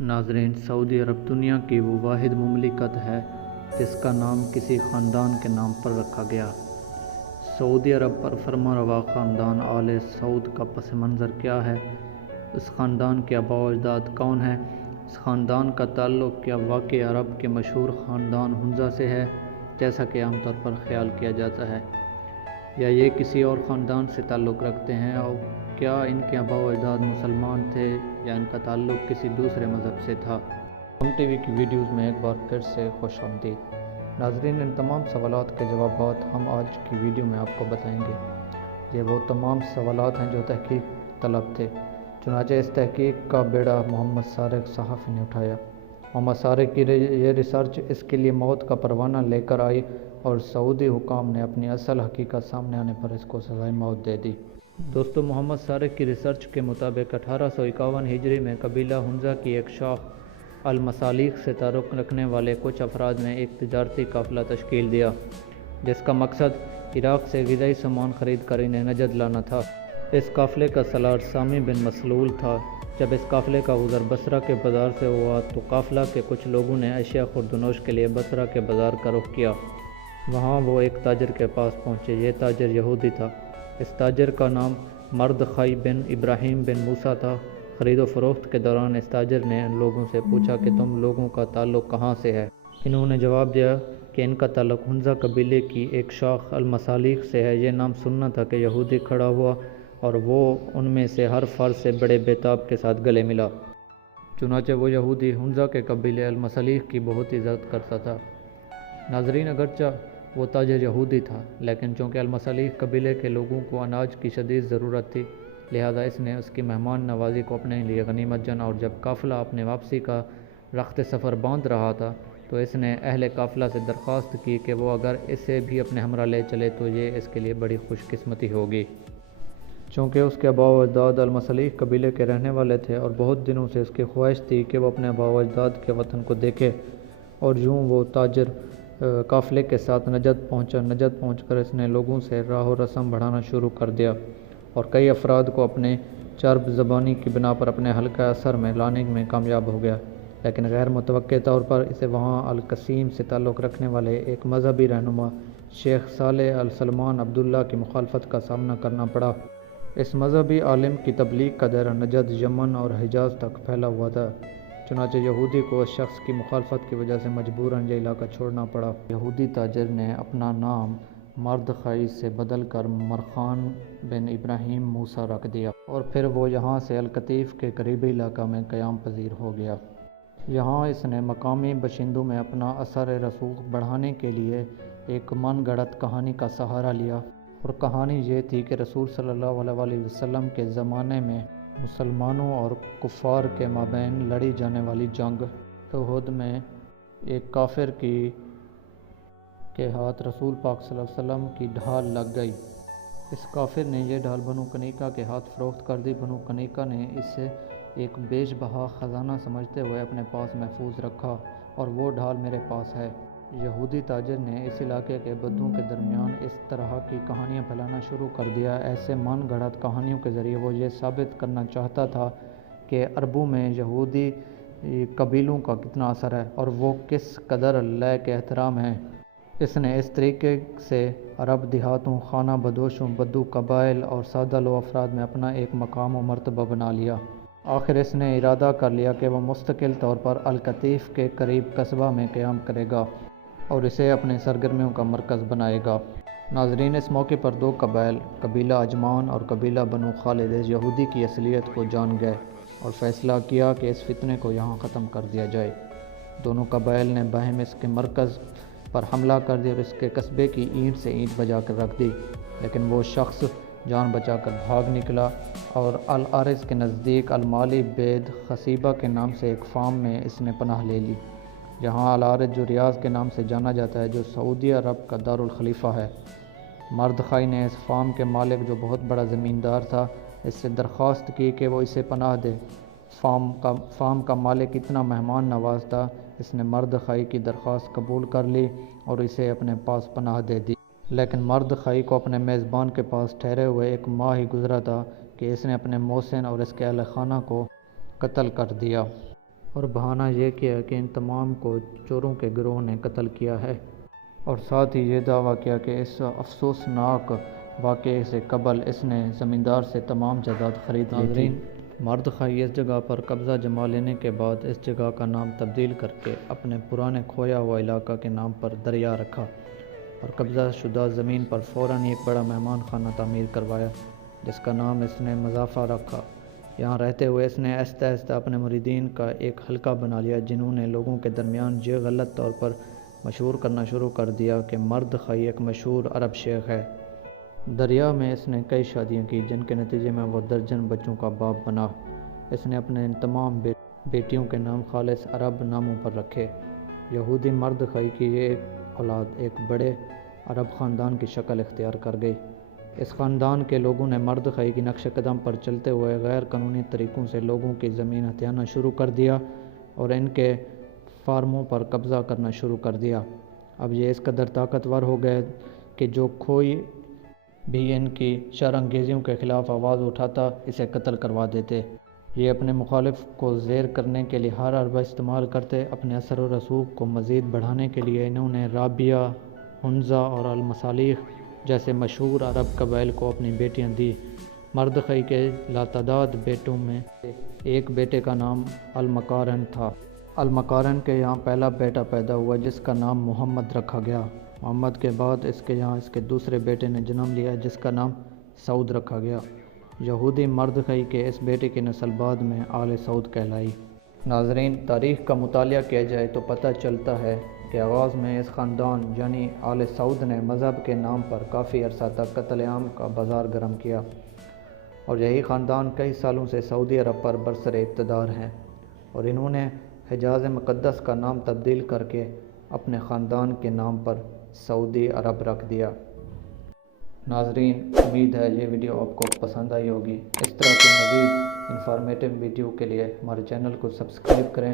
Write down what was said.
ناظرین، سعودی عرب دنیا کی وہ واحد مملکت ہے جس کا نام کسی خاندان کے نام پر رکھا گیا۔ سعودی عرب پر فرمانروا خاندان آل سعود کا پس منظر کیا ہے؟ اس خاندان کے آباء و اجداد کون ہیں؟ اس خاندان کا تعلق کیا واقعی عرب کے مشہور خاندان حنزہ سے ہے جیسا کہ عام طور پر خیال کیا جاتا ہے، یا یہ کسی اور خاندان سے تعلق رکھتے ہیں؟ اور کیا ان کے آباء و اجداد مسلمان تھے یا ان کا تعلق کسی دوسرے مذہب سے تھا؟ ہم ٹی وی کی ویڈیوز میں ایک بار پھر سے خوش آمدید۔ ناظرین، ان تمام سوالات کے جوابات ہم آج کی ویڈیو میں آپ کو بتائیں گے۔ یہ وہ تمام سوالات ہیں جو تحقیق طلب تھے، چنانچہ اس تحقیق کا بیڑا محمد سارق صحافی نے اٹھایا۔ محمد سارق کی یہ ریسرچ اس کے لیے موت کا پروانہ لے کر آئی اور سعودی حکام نے اپنی اصل حقیقت سامنے آنے پر اس کو سزائے موت دے دی۔ دوستو، محمد سارق کی ریسرچ کے مطابق 1851 ہجری میں قبیلہ حنزہ کی ایک شاخ المصالیق سے تعلق رکھنے والے کچھ افراد نے ایک تجارتی قافلہ تشکیل دیا جس کا مقصد عراق سے غذائی سامان خرید کر انہیں نجد لانا تھا۔ اس قافلے کا سالار سامی بن مسلول تھا۔ جب اس قافلے کا گزر بصرہ کے بازار سے ہوا تو قافلہ کے کچھ لوگوں نے اشیاء خوردونوش کے لیے بصرہ کے بازار کا رخ کیا۔ وہاں وہ ایک تاجر کے پاس پہنچے۔ یہ تاجر یہودی تھا۔ اس تاجر کا نام مردخائی بن ابراہیم بن موسیٰ تھا۔ خرید و فروخت کے دوران اس تاجر نے ان لوگوں سے پوچھا کہ تم لوگوں کا تعلق کہاں سے ہے؟ انہوں نے جواب دیا کہ ان کا تعلق حنزہ قبیلے کی ایک شاخ المصالیق سے ہے۔ یہ نام سننا تھا کہ یہودی کھڑا ہوا اور وہ ان میں سے ہر فرد سے بڑے بیتاب کے ساتھ گلے ملا۔ چنانچہ وہ یہودی حنزہ کے قبیلے المصالیق کی بہت عزت کرتا تھا۔ ناظرین، اگرچہ وہ تاجر یہودی تھا، لیکن چونکہ المصالیق قبیلے کے لوگوں کو اناج کی شدید ضرورت تھی، لہذا اس نے اس کی مہمان نوازی کو اپنے لیے غنیمت جانا، اور جب قافلہ اپنے واپسی کا رخت سفر باندھ رہا تھا تو اس نے اہل قافلہ سے درخواست کی کہ وہ اگر اسے بھی اپنے ہمراہ لے چلے تو یہ اس کے لیے بڑی خوش قسمتی ہوگی۔ چونکہ اس کے آباء و اجداد المصالیق قبیلے کے رہنے والے تھے اور بہت دنوں سے اس کی خواہش تھی کہ وہ اپنے آباء و اجداد کے وطن کو دیکھے، اور یوں وہ تاجر قافلے کے ساتھ نجد پہنچا۔ نجد پہنچ کر اس نے لوگوں سے راہ و رسم بڑھانا شروع کر دیا اور کئی افراد کو اپنے چرب زبانی کی بنا پر اپنے حلقہ اثر میں لانے میں کامیاب ہو گیا، لیکن غیر متوقع طور پر اسے وہاں القصیم سے تعلق رکھنے والے ایک مذہبی رہنما شیخ صالح السلمان عبداللہ کی مخالفت کا سامنا کرنا پڑا۔ اس مذہبی عالم کی تبلیغ کا دائرہ نجد، یمن اور حجاز تک پھیلا ہوا تھا، چنانچہ یہودی کو اس شخص کی مخالفت کی وجہ سے مجبوراً یہ علاقہ چھوڑنا پڑا۔ یہودی تاجر نے اپنا نام مردخائی سے بدل کر مرخان بن ابراہیم موسیٰ رکھ دیا اور پھر وہ یہاں سے القطیف کے قریبی علاقہ میں قیام پذیر ہو گیا۔ یہاں اس نے مقامی باشندوں میں اپنا اثر رسوخ بڑھانے کے لیے ایک من گھڑت کہانی کا سہارا لیا، اور کہانی یہ تھی کہ رسول صلی اللہ علیہ وسلم کے زمانے میں مسلمانوں اور کفار کے مابین لڑی جانے والی جنگ احد میں ایک کافر کے ہاتھ رسول پاک صلی اللہ علیہ وسلم کی ڈھال لگ گئی۔ اس کافر نے یہ ڈھال بنو کنیکہ کے ہاتھ فروخت کر دی۔ بنو کنیکہ نے اسے ایک بیش بہا خزانہ سمجھتے ہوئے اپنے پاس محفوظ رکھا، اور وہ ڈھال میرے پاس ہے۔ یہودی تاجر نے اس علاقے کے بدوؤں کے درمیان اس طرح کی کہانیاں پھیلانا شروع کر دیا۔ ایسے من گھڑت کہانیوں کے ذریعے وہ یہ ثابت کرنا چاہتا تھا کہ عربوں میں یہودی قبیلوں کا کتنا اثر ہے اور وہ کس قدر لائق احترام ہیں۔ اس نے اس طریقے سے عرب دیہاتوں، خانہ بدوشوں، بدو قبائل اور سادہ لو افراد میں اپنا ایک مقام و مرتبہ بنا لیا۔ آخر اس نے ارادہ کر لیا کہ وہ مستقل طور پر القطیف کے قریب قصبہ میں قیام کرے گا اور اسے اپنے سرگرمیوں کا مرکز بنائے گا۔ ناظرین، اس موقع پر دو قبائل، قبیلہ عجمان اور قبیلہ بنو خالد، اس یہودی کی اصلیت کو جان گئے اور فیصلہ کیا کہ اس فتنے کو یہاں ختم کر دیا جائے۔ دونوں قبائل نے باہم اس کے مرکز پر حملہ کر دیا اور اس کے قصبے کی اینٹ سے اینٹ بجا کر رکھ دی، لیکن وہ شخص جان بچا کر بھاگ نکلا اور العارض کے نزدیک المالی بید خصیبہ کے نام سے ایک فارم میں اس نے پناہ لے لی۔ یہاں العارض، جو ریاض کے نام سے جانا جاتا ہے، جو سعودی عرب کا دارالخلیفہ ہے، مردخائی نے اس فارم کے مالک، جو بہت بڑا زمیندار تھا، اس سے درخواست کی کہ وہ اسے پناہ دے۔ فارم کا مالک اتنا مہمان نواز تھا، اس نے مردخائی کی درخواست قبول کر لی اور اسے اپنے پاس پناہ دے دی، لیکن مردخائی کو اپنے میزبان کے پاس ٹھہرے ہوئے ایک ماہ ہی گزرا تھا کہ اس نے اپنے محسن اور اس کے اہل خانہ کو قتل کر دیا۔ اور بہانہ یہ کیا کہ ان تمام کو چوروں کے گروہ نے قتل کیا ہے، اور ساتھ ہی یہ دعویٰ کیا کہ اس افسوسناک واقعے سے قبل اس نے زمیندار سے تمام جائیداد خرید لی تھی۔ مرد خائی اس جگہ پر قبضہ جما لینے کے بعد اس جگہ کا نام تبدیل کر کے اپنے پرانے کھویا ہوا علاقہ کے نام پر دریا رکھا، اور قبضہ شدہ زمین پر فوراً ایک بڑا مہمان خانہ تعمیر کروایا جس کا نام اس نے مضافہ رکھا۔ یہاں رہتے ہوئے اس نے آہستہ آہستہ اپنے مریدین کا ایک حلقہ بنا لیا، جنہوں نے لوگوں کے درمیان یہ غلط طور پر مشہور کرنا شروع کر دیا کہ مرد خائی ایک مشہور عرب شیخ ہے۔ دریا میں اس نے کئی شادیاں کی جن کے نتیجے میں وہ درجن بچوں کا باپ بنا۔ اس نے اپنے ان تمام بیٹیوں کے نام خالص عرب ناموں پر رکھے۔ یہودی مرد خائی کی یہ ایک اولاد ایک بڑے عرب خاندان کی شکل اختیار کر گئی۔ اس خاندان کے لوگوں نے مرد خائی کی نقش قدم پر چلتے ہوئے غیر قانونی طریقوں سے لوگوں کی زمین ہتھیانا شروع کر دیا اور ان کے فارموں پر قبضہ کرنا شروع کر دیا۔ اب یہ اس قدر طاقتور ہو گئے کہ جو کوئی بھی ان کی شر انگیزیوں کے خلاف آواز اٹھاتا اسے قتل کروا دیتے۔ یہ اپنے مخالف کو زیر کرنے کے لیے ہر حربہ استعمال کرتے۔ اپنے اثر و رسوخ کو مزید بڑھانے کے لیے انہوں نے رابیہ، حنزہ اور المصالیح جیسے مشہور عرب قبائل کو اپنی بیٹیاں دی۔ مرد خائی کے لاتعداد بیٹوں میں ایک بیٹے کا نام المقارن تھا۔ المقارن کے یہاں پہلا بیٹا پیدا ہوا جس کا نام محمد رکھا گیا۔ محمد کے بعد اس کے یہاں اس کے دوسرے بیٹے نے جنم لیا جس کا نام سعود رکھا گیا۔ یہودی مرد خائی کے اس بیٹے کی نسل بعد میں آل سعود کہلائی۔ ناظرین، تاریخ کا مطالعہ کیا جائے تو پتہ چلتا ہے کہ آغاز میں اس خاندان یعنی آل سعود نے مذہب کے نام پر کافی عرصہ تک قتل عام کا بازار گرم کیا، اور یہی خاندان کئی سالوں سے سعودی عرب پر برسر اقتدار ہیں، اور انہوں نے حجاز مقدس کا نام تبدیل کر کے اپنے خاندان کے نام پر سعودی عرب رکھ دیا۔ ناظرین، امید ہے یہ ویڈیو آپ کو پسند آئی ہوگی۔ اس طرح کے مزید انفارمیٹیو ویڈیو کے لیے ہمارے چینل کو سبسکرائب کریں